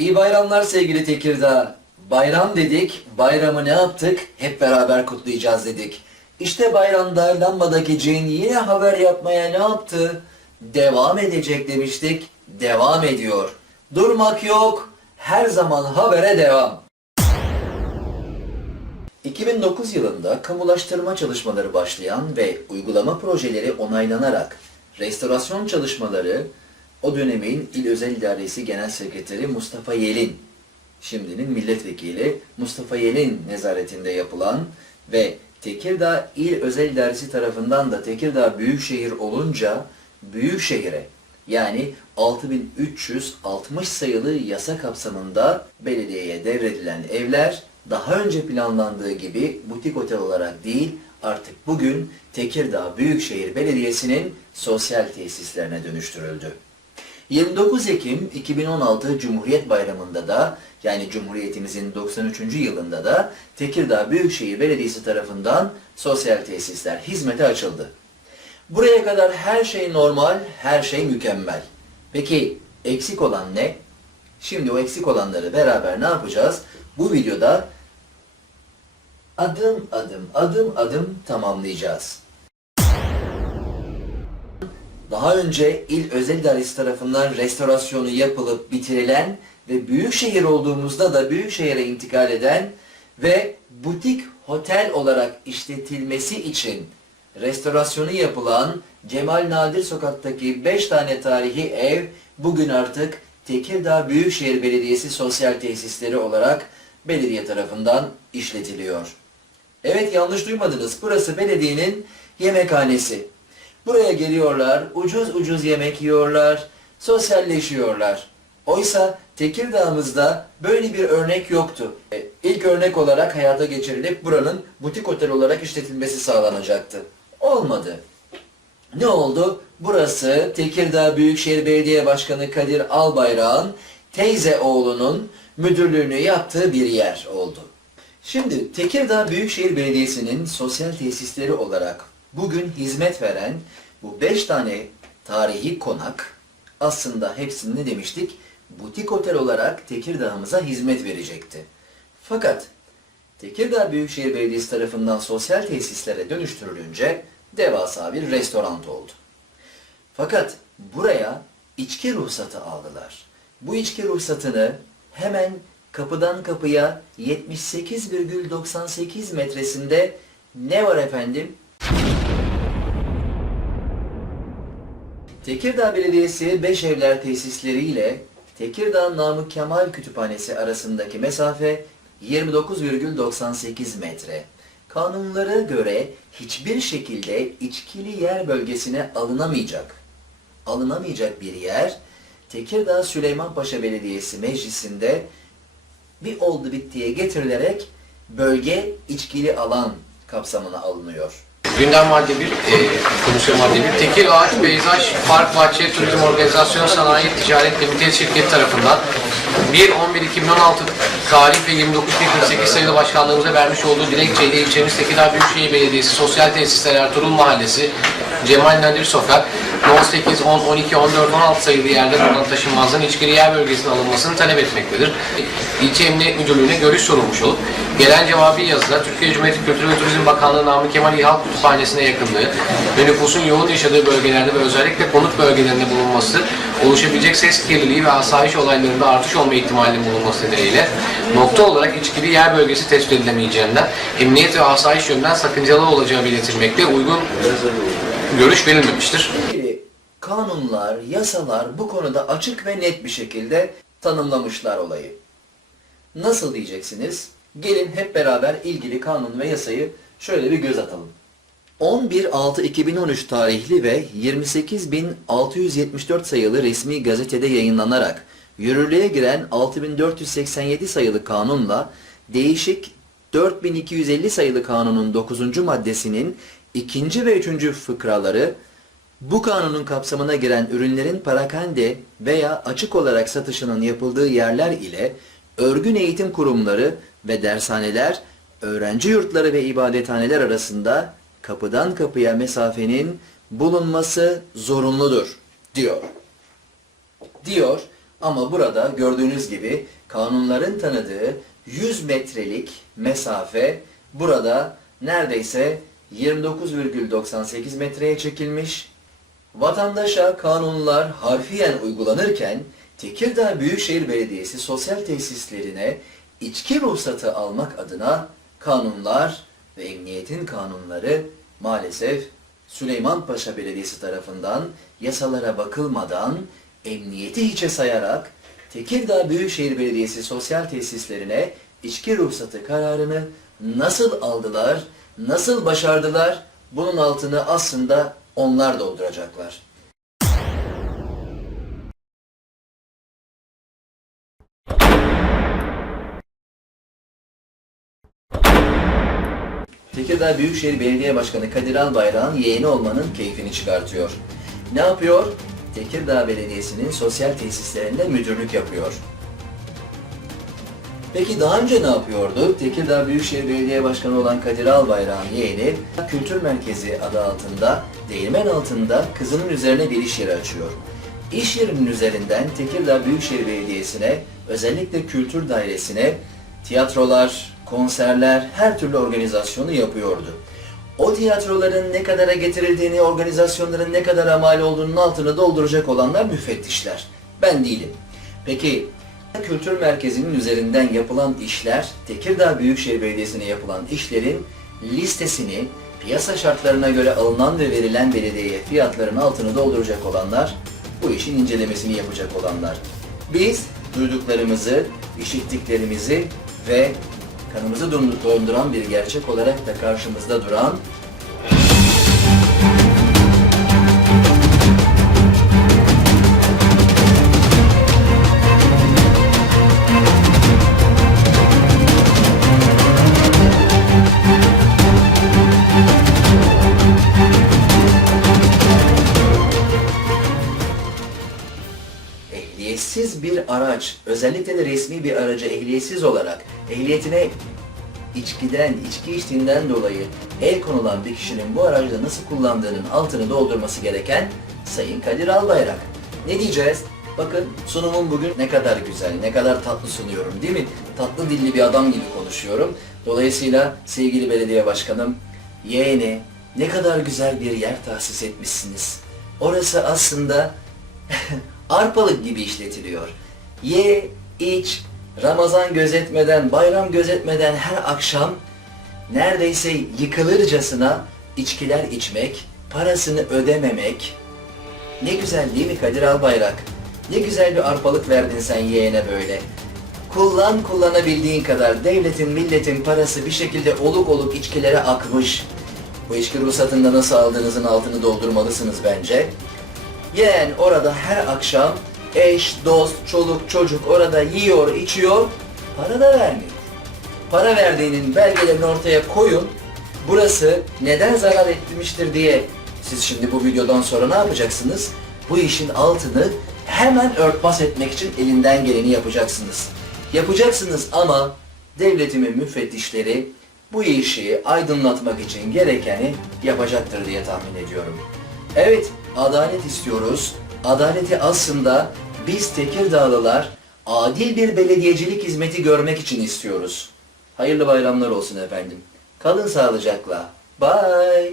İyi bayramlar sevgili Tekirdağ. Bayram dedik, bayramı ne yaptık? Hep beraber kutlayacağız dedik. İşte bayramda lambadaki cin yine haber yapmaya ne yaptı? Devam edecek demiştik, devam ediyor. Durmak yok, her zaman habere devam. 2009 yılında kamulaştırma çalışmaları başlayan ve uygulama projeleri onaylanarak restorasyon çalışmaları o dönemin İl Özel İdaresi Genel Sekreteri Mustafa Yelin, şimdinin milletvekili Mustafa Yelin nezaretinde yapılan ve Tekirdağ İl Özel İdaresi tarafından da Tekirdağ Büyükşehir olunca Büyükşehir'e yani 6360 sayılı yasa kapsamında belediyeye devredilen evler daha önce planlandığı gibi butik otel olarak değil artık bugün Tekirdağ Büyükşehir Belediyesi'nin sosyal tesislerine dönüştürüldü. 29 Ekim 2016 Cumhuriyet Bayramı'nda da yani Cumhuriyetimizin 93. yılında da Tekirdağ Büyükşehir Belediyesi tarafından sosyal tesisler hizmete açıldı. Buraya kadar her şey normal, her şey mükemmel. Peki eksik olan ne? Şimdi o eksik olanları beraber ne yapacağız? Bu videoda adım adım adım adım tamamlayacağız. Daha önce İl Özel İdaresi tarafından restorasyonu yapılıp bitirilen ve büyük şehir olduğumuzda da büyük şehire intikal eden ve butik otel olarak işletilmesi için restorasyonu yapılan Cemal Nadir Sokak'taki 5 tane tarihi ev bugün artık Tekirdağ Büyükşehir Belediyesi sosyal tesisleri olarak belediye tarafından işletiliyor. Evet yanlış duymadınız. Burası belediyenin yemekhanesi. Buraya geliyorlar, ucuz ucuz yemek yiyorlar, sosyalleşiyorlar. Oysa Tekirdağ'ımızda böyle bir örnek yoktu. E, İlk örnek olarak hayata geçirilip buranın butik otel olarak işletilmesi sağlanacaktı. Olmadı. Ne oldu? Burası Tekirdağ Büyükşehir Belediye Başkanı Kadir Albayrak'ın teyze oğlunun müdürlüğünü yaptığı bir yer oldu. Şimdi Tekirdağ Büyükşehir Belediyesi'nin sosyal tesisleri olarak bugün hizmet veren bu 5 tane tarihi konak aslında hepsini ne demiştik? Butik otel olarak Tekirdağ'ımıza hizmet verecekti. Fakat Tekirdağ Büyükşehir Belediyesi tarafından sosyal tesislere dönüştürülünce devasa bir restoran oldu. Fakat buraya içki ruhsatı aldılar. Bu içki ruhsatını hemen kapıdan kapıya 78,98 metresinde ne var efendim? Tekirdağ Belediyesi Beşevler tesisleriyle Tekirdağ Namık Kemal Kütüphanesi arasındaki mesafe 29,98 metre. Kanunlara göre hiçbir şekilde içkili yer bölgesine alınamayacak. Alınamayacak bir yer Tekirdağ Süleymanpaşa Belediyesi Meclisi'nde bir oldu bittiye getirilerek bölge içkili alan kapsamına alınıyor. Gündem madde 1, e, komisyon madde 1, Tekil Ağaç Peyzaj Park Bahçe Turizm Organizasyon Sanayi Ticaret Limited şirket tarafından 1-11-2016 tarih ve 29.48 sayılı başkanlığımıza vermiş olduğu dilekçeyle ilçemiz Tekirdağ Büyükşehir Belediyesi Sosyal Tesisler Ertuğrul Mahallesi Cemal Nadir Sokak 18, 10, 12, 14, 16 sayılı yerde bulunan taşınmazlığın içkili yer bölgesine alınmasını talep etmektedir. İlçe Emniyet Müdürlüğü'ne görüş sorulmuş olup gelen cevabı yazıda Türkiye Cumhuriyeti Kültür ve Turizm Bakanlığı Namık Kemal İl Halk Kütüphanesi'ne yakınlığı ve nüfusun yoğun yaşadığı bölgelerde ve özellikle konut bölgelerinde bulunması oluşabilecek ses kirliliği ve asayiş olaylarında artış olma ihtimalinin bulunması nedeniyle nokta olarak içkili yer bölgesi tespit edilemeyeceğinden emniyet ve asayiş yönünden sakıncalı olacağı belirtilmekte uygun görüş verilmemiştir. kanunlar, yasalar bu konuda açık ve net bir şekilde tanımlamışlar olayı. Nasıl diyeceksiniz? Gelin hep beraber ilgili kanun ve yasayı şöyle bir göz atalım. 11.6.2013 tarihli ve 28.674 sayılı resmi gazetede yayınlanarak yürürlüğe giren 6487 sayılı kanunla değişik 4250 sayılı kanunun 9. maddesinin ikinci ve üçüncü fıkraları bu kanunun kapsamına giren ürünlerin parakende veya açık olarak satışının yapıldığı yerler ile örgün eğitim kurumları ve dershaneler, öğrenci yurtları ve ibadethaneler arasında kapıdan kapıya mesafenin bulunması zorunludur diyor. Diyor Ama burada gördüğünüz gibi kanunların tanıdığı 100 metrelik mesafe burada neredeyse 29,98 metreye çekilmiş. Vatandaşa kanunlar harfiyen uygulanırken Tekirdağ Büyükşehir Belediyesi sosyal tesislerine içki ruhsatı almak adına kanunlar ve emniyetin kanunları maalesef Süleymanpaşa Belediyesi tarafından yasalara bakılmadan emniyeti hiçe sayarak Tekirdağ Büyükşehir Belediyesi sosyal tesislerine içki ruhsatı kararını nasıl aldılar, nasıl başardılar bunun altını aslında onlar dolduracaklar. Tekirdağ Büyükşehir Belediye Başkanı Kadir Albayrak'ın yeğeni olmanın keyfini çıkartıyor. Ne yapıyor? Tekirdağ Belediyesi'nin sosyal tesislerinde müdürlük yapıyor. Peki daha önce ne yapıyordu? Tekirdağ Büyükşehir Belediye Başkanı olan Kadir Albayrak'ın yeğeni Kültür Merkezi adı altında değirmen altında kızının üzerine bir iş yeri açıyor. İş yerinin üzerinden Tekirdağ Büyükşehir Belediyesi'ne özellikle kültür dairesine tiyatrolar, konserler, her türlü organizasyonu yapıyordu. O tiyatroların ne kadara getirildiğini, organizasyonların ne kadar mal olduğunun altını dolduracak olanlar müfettişler. Ben değilim. Peki Kültür Merkezi'nin üzerinden yapılan işler, Tekirdağ Büyükşehir Belediyesi'ne yapılan işlerin listesini piyasa şartlarına göre alınan ve verilen belediyeye fiyatların altını dolduracak olanlar, bu işin incelemesini yapacak olanlar. Biz duyduklarımızı, işittiklerimizi ve kanımızı dondu- donduran bir gerçek olarak da karşımızda duran araç, özellikle de resmi bir aracı ehliyetsiz olarak ehliyetine içkiden, içki içtiğinden dolayı el konulan bir kişinin bu aracı nasıl kullandığının altını doldurması gereken Sayın Kadir Albayrak. Ne diyeceğiz? Bakın sunumum bugün ne kadar güzel, ne kadar tatlı sunuyorum değil mi? Tatlı dilli bir adam gibi konuşuyorum. Dolayısıyla sevgili belediye başkanım, yeğeni ne kadar güzel bir yer tahsis etmişsiniz. Orası aslında arpalık gibi işletiliyor. Ye, iç, Ramazan gözetmeden, bayram gözetmeden her akşam neredeyse yıkılırcasına içkiler içmek, parasını ödememek. Ne güzel değil mi Kadir Albayrak? Ne güzel bir arpalık verdin sen yeğene böyle. Kullan kullanabildiğin kadar devletin milletin parası bir şekilde oluk oluk içkilere akmış. Bu içki ruhsatında nasıl aldığınızın altını doldurmalısınız bence. Yeğen orada her akşam eş, dost, çoluk, çocuk orada yiyor, içiyor, para da vermiyor. Para verdiğinin belgelerini ortaya koyun. Burası neden zarar etmiştir diye siz şimdi bu videodan sonra ne yapacaksınız? Bu işin altını hemen örtbas etmek için elinden geleni yapacaksınız. Yapacaksınız ama devletimin müfettişleri bu işi aydınlatmak için gerekeni yapacaktır diye tahmin ediyorum. Evet, adalet istiyoruz. Adaleti aslında biz Tekirdağlılar adil bir belediyecilik hizmeti görmek için istiyoruz. Hayırlı bayramlar olsun efendim. Kalın sağlıcakla. Bye.